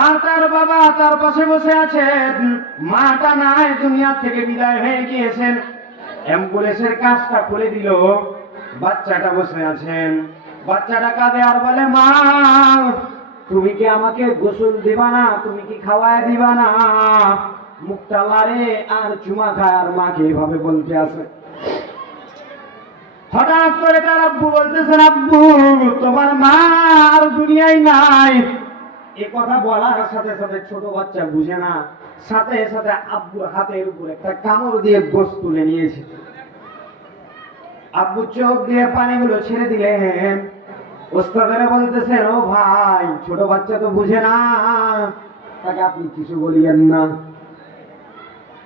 আর তার বাবা তার পাশে বসে আছেন। মাটা নাই, দুনিয়া থেকে বিদায় হয়ে গিয়েছেন। অ্যাম্বুলেন্সের কাজটা খুলে দিল, বাচ্চাটা বসে আছেন, বাচ্চাটা কাঁদে আর বলে মা তুমি কি আমাকে গোসল দিবা না, তুমি কি খাওয়ায় দিবা না, মুখটা লারে আর চুমা খায়, আর মাকে এভাবে বলতে আছে। হঠাৎ করে তার আব্বু বলতেছেন আব্বু তোমার মা আর দুনিয়ায় নাই। এ কথা বলার সাথে সাথে ছোট বাচ্চা বুঝে না, সাথে সাথে আব্বুর হাতের উপর একটা কামড় দিয়ে গোশ তুলে নিয়েছে। আব্বু চোখ দিয়ে পানিগুলো ছেড়ে দিলেন। ওস্তাদেরা বলতেছেন ও ভাই ছোট বাচ্চা তো বুঝে না, তাকে আপনি কিছু বলিয়েন না।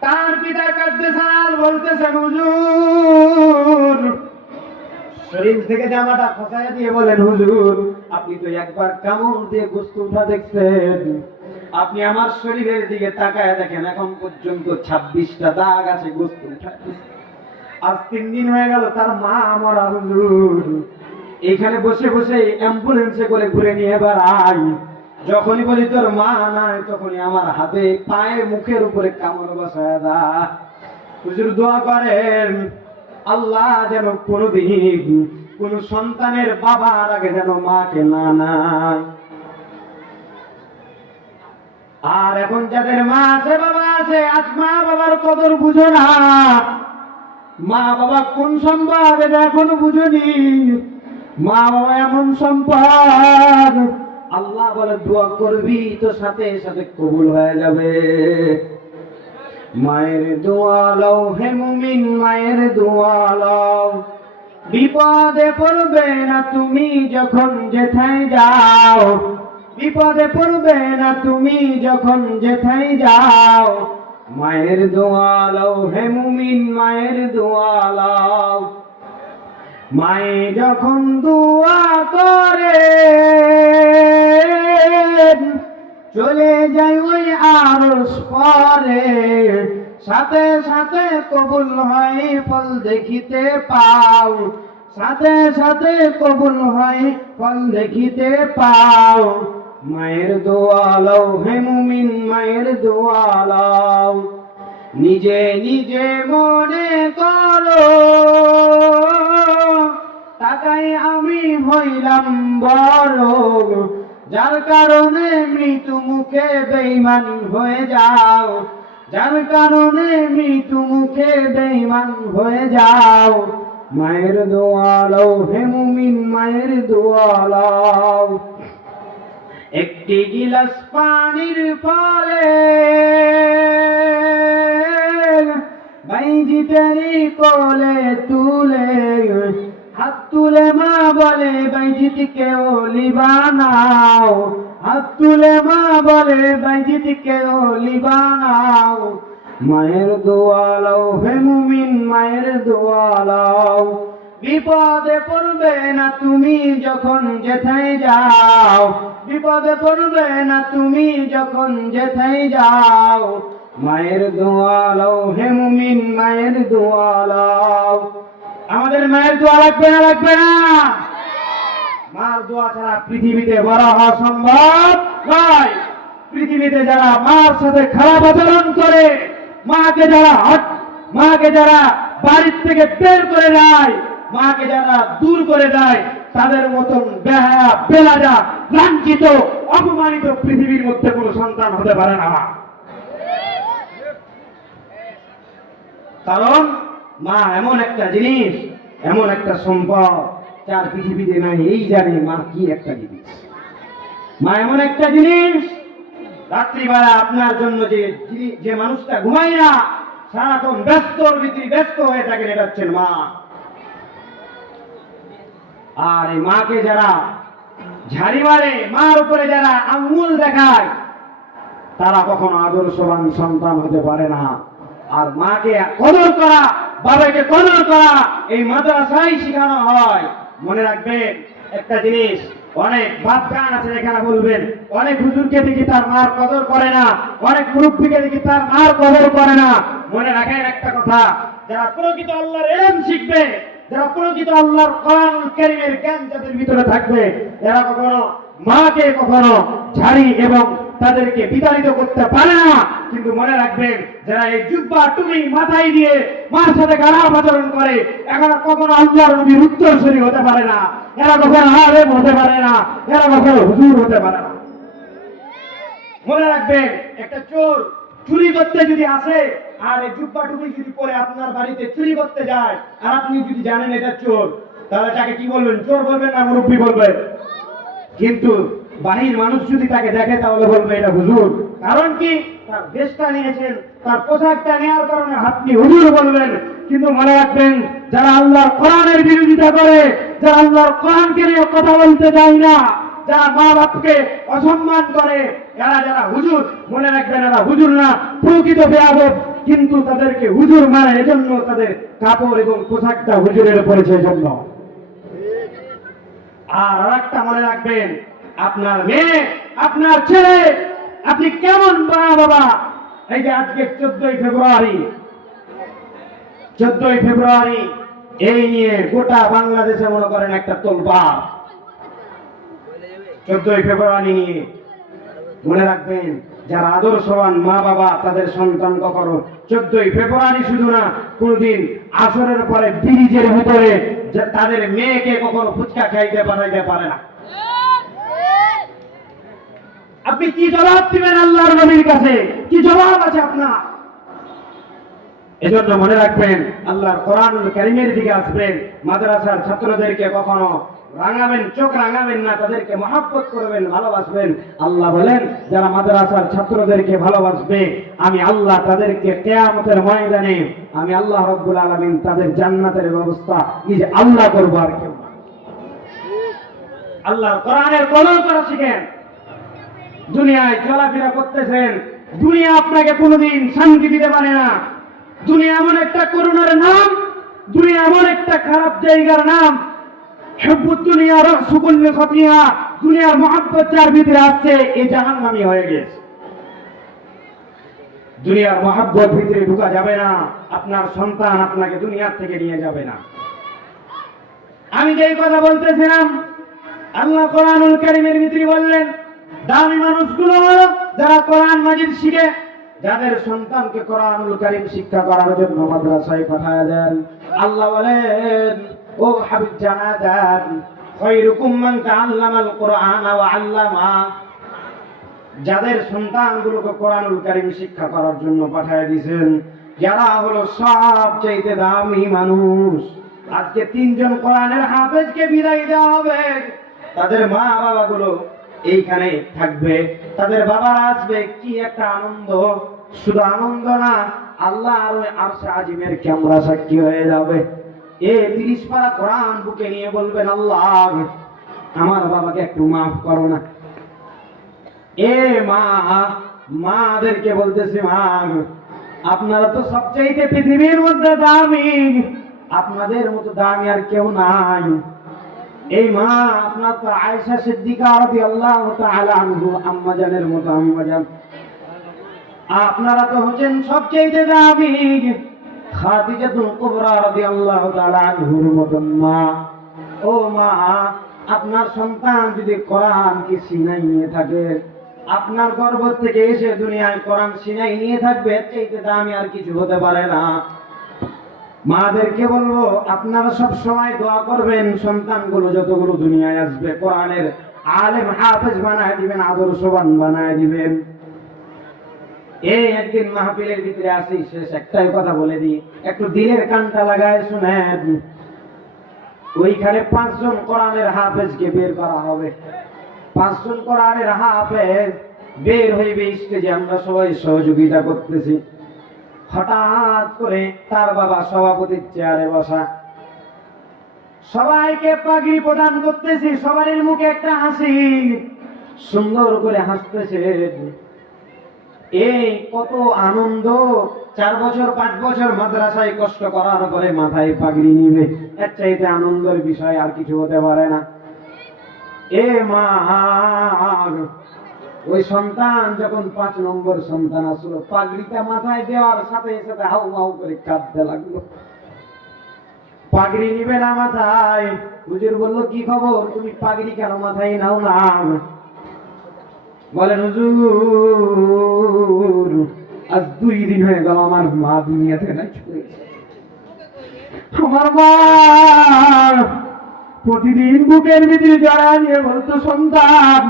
তার পিতা কাঁদতেছেন আর বলতেছেন হুজুর, শরীর থেকে জামাটা খসাইয়া দিয়ে বলেন হুজুর আপনি তো একবার কামড় দিয়ে গোশত উঠা দেখছেন, আপনি আমার শরীরের দিকে তাকায় দেখেন এখন পর্যন্ত 26টা দাগ আছে গোশত উঠা। আজ 3 দিন হয়ে গেল তার মা মরা হুজুর, এইখানে বসে বসে অ্যাম্বুলেন্সে করে ঘুরে নিয়ে বেড়াই, যখনই বলি তোর মা নাই তখনই আমার হাতে পায়ে মুখের উপরে কামড় বসায় দেয়। হুজুর দোয়া করেন আল্লাহ যেন কোনদিন কোন সন্তানের বাবার আগে যেন মাকে না নাই। আর এখন যাদের মা আছে বাবা আছে, আজ মা বাবার কদর বুঝো না, মা বাবা কোন সম্পদ এটা এখনো বুঝনি। মা বাবা এমন সম্পদ, আল্লাহ বলে দোয়া করবি তো সাথে সাথে কবুল হয়ে যাবে। মায়ের দোয়া লও হে মুমিন, মায়ের দোয়া লও, বিপদে পড়বে না তুমি যখন যেথায় যাও, বিপদে পড়বে না তুমি যখন যেথায় যাও, মায়ের দোয়া লও হে মুমিন মায়ের দোয়া লও। মায়ে যখন দোয়া করে চলে যায় ওই আরশ পারে, সাথে সাথে কবুল হয় ফল দেখিতে পাও, সাথে সাথে কবুল হয় ফল দেখিতে পাও। মায়ের দোয়া লও হে মুমিন মায়ের দোয়া লও। নিজে নিজে মনে করো টাকায় আমি হইলাম বড়, যার কারণে মৃত্যু মুখে বেঈমান হয়ে যাও, যার কারণে মৃত্যু মুখে বেঈমান হয়ে যাও। মায়ের দোয়া লও হে মুমিন মায়ের দোয়া লও। একটি গিলাস পানির ফলে বাইজিতেরই কোলে তুলে, হাত তুলে মা বলে বাইজিতকে ওলি বানাও, হাত তুলে মা বলে বাইজিতকে ওলি বানাও। মায়ের দোয়া লও হে মুমিন মায়ের দোয়া লও। বিপদে পড়বে না তুমি যখন যেথায় যাও, বিপদে পড়বে না তুমি যখন যেথায় যাও, মায়ের দোয়া লও হে মুমিন মায়ের দোয়া লও। আমাদের মায়ের দোয়া লাগবে না লাগবে না? মার দোয়া ছাড়া পৃথিবীতে বড় হওয়া সম্ভব নয়। পৃথিবীতে যারা মার সাথে খারাপ আচরণ করে, মাকে যারা বাড়ির থেকে বের করে দেয়, মাকে যারা দূর করে দেয়, তাদের মতন বেহায়া বেলাজা লাঞ্ছিত অপমানিত পৃথিবীর মধ্যে কোনো সন্তান হতে পারে না। কারণ মা এমন একটা জিনিস, এমন একটা সম্পদ যার পৃথিবীতে নাই, এই জানে মা কি একটা জিনিস। মা এমন একটা জিনিস, রাত্রিবেলা আপনার জন্য যে মানুষটা ঘুমায় না, সারাক্ষণ ব্যস্ত হয়ে থাকেন, এটা হচ্ছেন মা। আর এই মাকে যারা ঝাড়ি মারে, মার উপরে যারা আঙ্গুল দেখায়, তারা কখনো আদর্শবান সন্তান হতে পারে না। আর মাকে কদর করা, বাবাকে কদর করা এই মাদ্রাসায় শেখানো হয়। মনে রাখবেন একটা জিনিস, অনেক বাপ গান আছে এখানে বলবেন, অনেক হুজুরকে দেখি তার মার কদর করে না, অনেক মুরব্বীকে দেখি তার মার কদর করে না। মনে রাখেন একটা কথা, যারা প্রকৃত আল্লাহর ইলম শিখবে, যারা প্রকৃত আল্লাহর কোরআনুল কারীমের জ্ঞান যাদের ভিতরে থাকবে, এরা কখনো মাকে কখনো ঝাড়ি এবং তাদেরকে বিতাড়িত করতে পারে না। কিন্তু মনে রাখবেন, যারা এই জুব্বা টুপি মাথায় দিয়ে মার সাথে খারাপ আচরণ করে, এরা কখনো আল্লাহর নবীর উত্তরসূরি হতে পারে না, এরা কখনো আলেম হতে পারে না, এরা কখনো হুজুর হতে পারে না। মনে রাখবেন, একটা চোর চুরি করতে যদি আসে আর এই জুব্বা টুপি যদি পরে আপনার বাড়িতে চুরি করতে যায়, আর আপনি যদি জানেন এটা চোর, তাহলে তাকে কি বলবেন? চোর বলবেন না মুরব্বী বলবেন? কিন্তু বাহির মানুষ যদি তাকে দেখে তাহলে বলবে এটা হুজুর। কারণ কি? তার বেশটা নিয়েছেন, তার পোশাকটা নেওয়ার কারণে আপনি হুজুর বলবেন। কিন্তু মনে রাখবেন, যারা আল্লাহর কোরআনের বিরোধিতা করে, যারা আল্লাহর কোরআনকে নিয়ে কথা বলতে চায় না, যারা মা বাপকে অসম্মান করে, যারা হুজুর, মনে রাখবেন এরা হুজুর না, প্রকৃত বেয়াদব। কিন্তু তাদেরকে হুজুর মানে এজন্য তাদের কাপড় এবং পোশাকটা হুজুরের পড়েছে এজন্য। আর আরেকটা মনে রাখবেন, আপনার মেয়ে, আপনার ছেলে, আপনি কেমন মা বাবা। এই যে আজকে 14ই ফেব্রুয়ারি, এই নিয়ে গোটা বাংলাদেশে মনে করেন একটা তোলপাড়। 14ই ফেব্রুয়ারি নিয়ে মনে রাখবেন, যারা আদর্শবান মা বাবা তাদের সন্তান কখনো 14ই ফেব্রুয়ারি শুধু না, কোনদিন আসরের পরে ব্রিজের ভিতরে তাদের মেয়েকে কখনো ফুচকা খাইতে পাঠাইতে পারে না। আপনি কি জবাব দিবেন আল্লাহর নবীর কাছে? কি জবাব আছে আপনার? এজন্য মনে রাখবেন, আল্লাহর কোরআনুল কারীমের দিকে আসবেন। মাদ্রাসার ছাত্রদেরকে কখনো রাঙাবেন, চোখ রাঙাবেন না, তাদেরকে মহব্বত করবেন, ভালোবাসবেন। আল্লাহ বলেন যারা মাদ্রাসার ছাত্রদেরকে ভালোবাসবে আমি আল্লাহ তাদেরকে কিয়ামতের ময়দানে আমি আল্লাহ রাব্বুল আলামিন তাদের জান্নাতের ব্যবস্থা নিজে আল্লাহ করব, আর কেউ না। আল্লাহর কোরআনের কদর করা শিখেন। দুনিয়ায় চলাফেরা করতেছেন, দুনিয়া আপনাকে কোনোদিন শান্তি দিতে পারে না। দুনিয়া এমন একটা করুণার নাম, দুনিয়া এমন একটা খারাপ জায়গার নাম। হিব্বুদ দুনিয়া রাসু কুল্লি খাতিয়া, দুনিয়ার মহব্বত যার ভিতরে আছে এই জাহান্নামী হয়ে গেছে। দুনিয়ার মহব্বত ভিতরে ঢোকা যাবে না, আপনার সন্তান আপনাকে দুনিয়ার থেকে নিয়ে যাবে না। আমি যেই কথা বলতেছিলাম, আল্লাহ কোরআনুল কারীমের ভিতরে বললেন দামি মানুষগুলো হলো যারা কোরআন মাজিদ শিখে, যাদের সন্তানকে কোরআনুল কারীম শিক্ষা করার জন্য মাদ্রাসায় পাঠায় দেন। আল্লাহ বলেন ও হাবিব জানা দেন খায়রুকুম মান তাআল্লামাল কুরআনা ওয়া আল্লামা, যাদের সন্তানগুলোকে কোরআনুল কারীম শিক্ষা করার জন্য পাঠায় দিয়েছেন, যারা হলো সবচেয়ে দামি মানুষ। আজকে তিনজন কোরআনের হাফেজকে বিদায় দেওয়া হবে, তাদের মা বাবাগুলো এইখানে থাকবে, তাদের বাবারা আসবে, কি একটা আনন্দ! শুধু আনন্দ না, আল্লাহ আর ওই আরশে আজিমের ক্যামেরা সাক্ষী হয়ে যাবে। 30 পারা কোরআন বুকে নিয়ে বলবেন আল্লাহ আমার বাবাকে একটু মাফ করো না। মা, মাদেরকে বলতেছি মা আপনারা তো সবচাইতে পৃথিবীর মধ্যে দামি, আপনাদের মতো দামি আর কেউ নাই। এই মা আপনার তো আয়েশা সিদ্দিকা রাদিয়াল্লাহু তাআলা আনহু আম্মা জানের মতো আম্মা জান, আপনারা তো হচ্ছেন সবচেয়ে দামি খাদিজাতুল কুবরা রাদিয়াল্লাহু তাআলা আনহুর মতো মা। ও মা, আপনার সন্তান যদি কোরআন কি সিনায় নিয়ে থাকে, আপনার গর্ভ থেকে এসে দুনিয়ায় কোরআন সিনায় নিয়ে থাকবে, এর চাইতে দামি আর কিছু হতে পারে না। মাদেরকে বলবো আপনারা সব সময় দোয়া করবেন, সন্তানগুলো যতগুলো দুনিয়ায় আসবে কোরআনের আলেম হাফেজ বানায় দিবেন, আদর্শবান বানায় দিবেন। একদিন মাহফিলের ভিতরে আসি, শেষ একটাই কথা বলে দিই, একটু দিলের কানটা লাগায় শুনেন। ওইখানে 5 জন কোরআনের হাফেজকে বের করা হবে। 5 জন কোরআনের হাফেজ বের হইবে স্টেজে, আমরা সবাই সহযোগিতা করতেছি। হঠাৎ করে তার বাবা সভাপতির চেয়ারে বসা, সবাইকে পাগড়ি প্রদান করতেছি, সবার মুখে একটা হাসি, সুন্দর করে হাসতেছে। কত আনন্দ! 4 বছর 5 বছর মাদ্রাসায় কষ্ট করার পরে মাথায় পাগড়ি নিবে, এর চাইতে আনন্দের বিষয় আর কিছু হতে পারে না। মা, ওই সন্তান যখন 5 নম্বর সন্তান আসলো, পাগড়িটা মাথায় দেওয়ার সাথে সাথে হাউ হাউ করে কাঁদতে লাগলো। পাগড়ি নিবে না মাথায়। হুজুর বলল কি খবর, তুমি পাগড়ি কেন মাথায় নাও না? বলেন হুজুর আজ 2 দিন হয়ে গেল আমার মা দুনিয়া থেকে নাই চলে গেছে। আমার মা প্রতিদিন বুকের ভিতরে জড়ায় নিয়ে বলতো সন্তান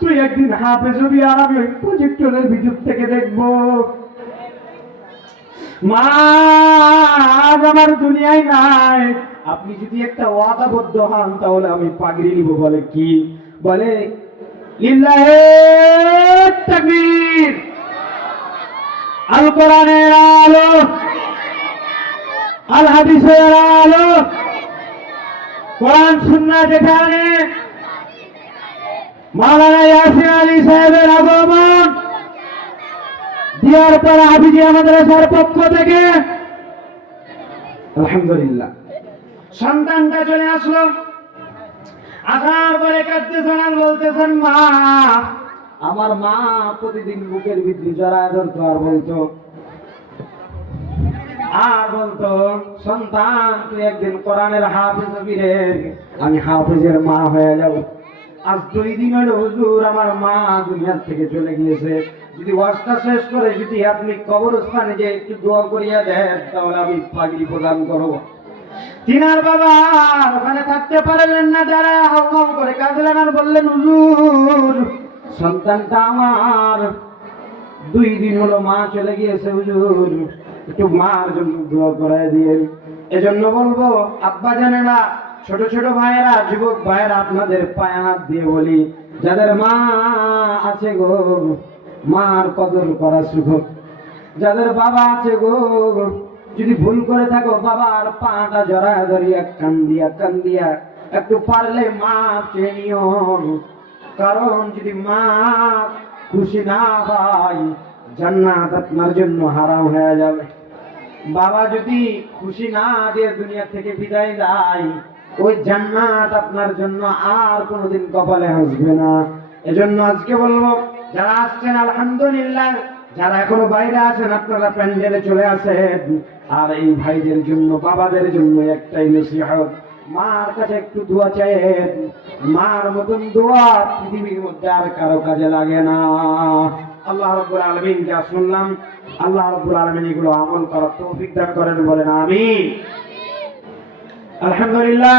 তুই একদিন হাফেজ হবি আর আমি ওই প্রজেক্টরের ভিতর থেকে দেখবো। মা আজ আমার দুনিয়ায় নাই, আপনি যদি একটা ওয়াদাবদ্ধ হন তাহলে আমি পাগড়ি নিব। বলে কি? বলে লিল্লাহে তাকবীর, আল কোরআনের আলো, আল হাদিসের আলো, কোরআন সুন্নাহ যেখানে, মাওলানা ইয়াসিন আলী সাহেবের আগমন, দিয়ার পর হাফিজিয়া মাদ্রাসার পক্ষ থেকে আলহামদুলিল্লাহ সন্তানটা চলে আসলো। আসার পরে কাঁদতেছেন আর বলতেছেন মা, আমার মা প্রতিদিন বুকের ভিতরে জড়ায় ধরতো আর বলতো সন্তান তুই একদিন কোরআনের হাফেজ হবি রে, আমি হাফেজের মা হয়ে যাব। আজ 2 দিন হলো হুজুর আমার মা দুনিয়ার থেকে চলে গিয়েছে, যদি ওয়াজটা শেষ করে যদি আপনি কবরস্থানে যে একটু দোয়া করিয়া দেন তাহলে আমি পাগড়ি প্রদান করব। তিনার বাবা ওখানে থাকতে পারলেন না, যারা হাউ করে কাঁদলেন আর বললেন হুজুর সন্তানটা আমার 2 দিন হলো মা চলে গিয়েছে, হুজুর একটু মার জন্য দোয়া করায় দিয়েন। এজন্য বলবো আব্বা জানেনা ছোট ছোট ভাইয়েরা, যুবক ভাইয়েরা, আপনাদের পায়ে হাত দিয়ে বলি, যাদের মা আছে গো, মার কদর করা শিখো। যাদের বাবা আছে গো, যদি ভুল করে থাকো বাবার পাটা জড়ায় ধরিয়া কান্দিয়া কান্দিয়া একটু পারলে মাপ চেয়ে নিও। কারণ যদি মা খুশি না হয়, জান্নাত আপনার জন্য হারাম হয়ে যাবে। বাবা যদি খুশি না দিয়ে দুনিয়া থেকে বিদায় দেয়, ওই জান্নাত আপনার জন্য আর কোনোদিন কপালে আসবে না। এজন্য আজকে বলবো, যারা আসছেন আলহামদুলিল্লাহ, যারা এখনো বাইরে আছেন আপনারা প্যান্ডেলে চলে আসেন। আর এই ভাইদের জন্য, বাবাদের জন্য একটাই নসিহত, মার কাছে একটু দোয়া চাইেন। মার মতন দোয়া পৃথিবীর মধ্যে আর কারো কাজে লাগে না। আল্লাহ রাব্বুল আলামিন যা শুনলাম, আল্লাহ রাব্বুল আলামিন এগুলো আমল করার তৌফিক দান করেন, বলেন আমিন। আলহামদুলিল্লাহ।